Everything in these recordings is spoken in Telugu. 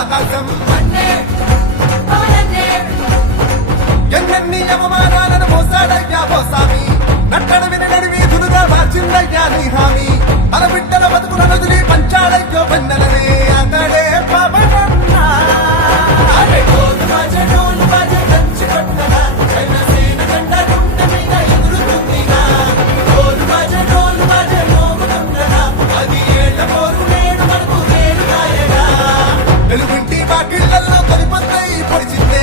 ఆకాశం ఎన్నెన్ని అవమానాలను మోసాడయ్యా ఓ సామి నట్టడు వినడి వీధులుగా మార్చిందయ్యా నీ హామీ మన బిడ్డల బతుకుల నదులి పంచాడయ్యో వెన్నెలనే అతడే పవనన్నా వెలుగుంటి వాకిళ్లలో తొలిపొద్దయి పొడిచిందే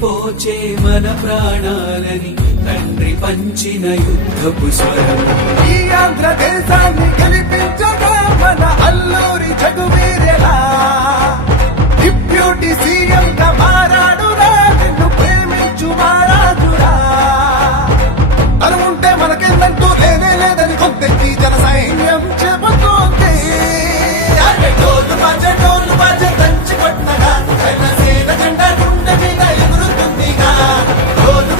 పోచే మన ప్రాణాలని తండ్రి పంచిన యుద్ధపు స్వరం ఈ ఆంధ్రదేశాన్ని గెలిపించగా మన అల్లూరి జగవీరెలా డిప్యూటీ సీఎం గా మారాడురా నిన్ను ప్రేమించు మారాజురా తను ఉంటే మనకేందంటూ లేదే లేదని కొంతెత్తి జన సైన్యం చెబుతోంది డోలు బాజే దంచి కొట్టగా జనసేన జెండా గుండె మీద ఎగురుతుందిగా డోలు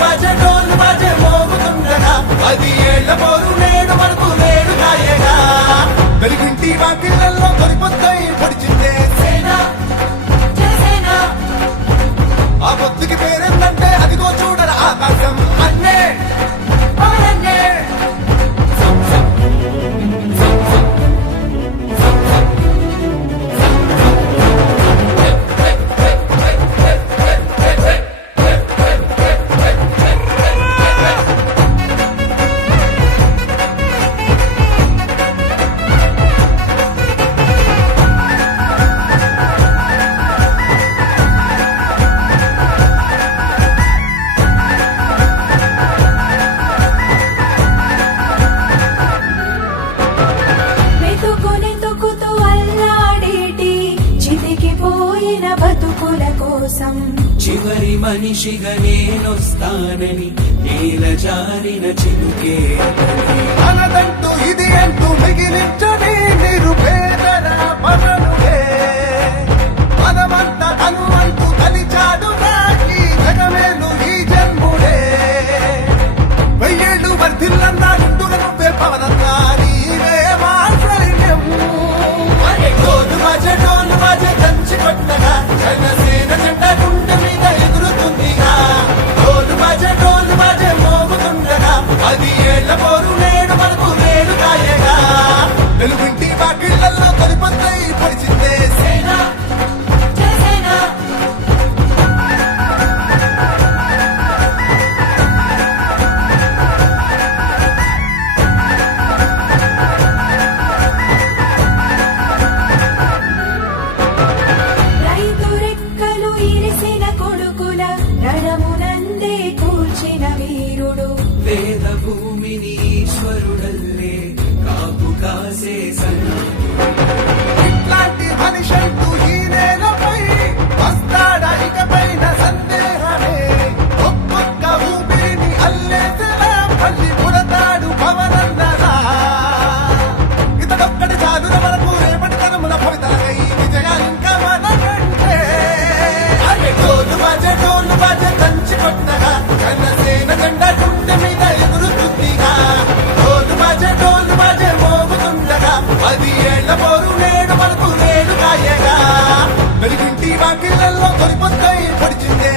బాజే మోగుతుండగా 10 ఏళ్ల పోరు నేడు మనకు నేడు కాయగా వెలుగుంటి వాకిళ్లలో తొలిపొద్దయి పొడిచిందే సేన ఆ పొద్దుకి పేరేందంటే అదిగో చూడర ఆకాశం అన్నే పవనన్నే చివరి మనిషిగా నేనొస్తానని నేల జారిన చిలుకే అనదంటూ ఇది అంటూ మిగిలించని నిరుపేదల పవనుడే మనమంతా తను అంటూ తలిచాడు ఈ జగమేలు ఈ జన్ముడే 1000 ఏళ్ళు వర్ధిల్లన్నా నిండుగ నువ్వే పవనన్నా నీవే మా సైన్యం డోలు బాజే దంచి కొట్టగా జనసేన జెండా గుండె మీద ఎగురుతుందిగా డోలు బాజే మోగుతుండగా 10 ఏళ్ల పోరు నేడు మనకు నేడు కాయగా వెలుగుంటి వాకిళ్లలో తొలిపొద్దయి పొడిచిందే సేన వేద భూమిని ఈశ్వరుడల్లే కాపు కాసే ఇట్లాంటి మనిషంటూ ఈ నేలపై వస్తాడా ఇకపైన సందేహమే ఒక్కొక్క ఊపిరిని అల్లేసలా మళ్ళీ పుడతాడు పవనన్నరా ఇతడొక్కడి చాలున మనకు రేపటి తరముల భవితలకై విజయాలింకా మనకంటే డోలు బాజే దంచి కొట్టగా జనసేన జెండా గుండె మీద ఎగురుతుందిగా డోలు బాజే మోగుతుండగా 10 ఏళ్ల పోరు నేడు మనకు నేడు కాయగా వెలుగుంటి వాకిళ్లలో తొలిపొద్దయి పొడిచిందే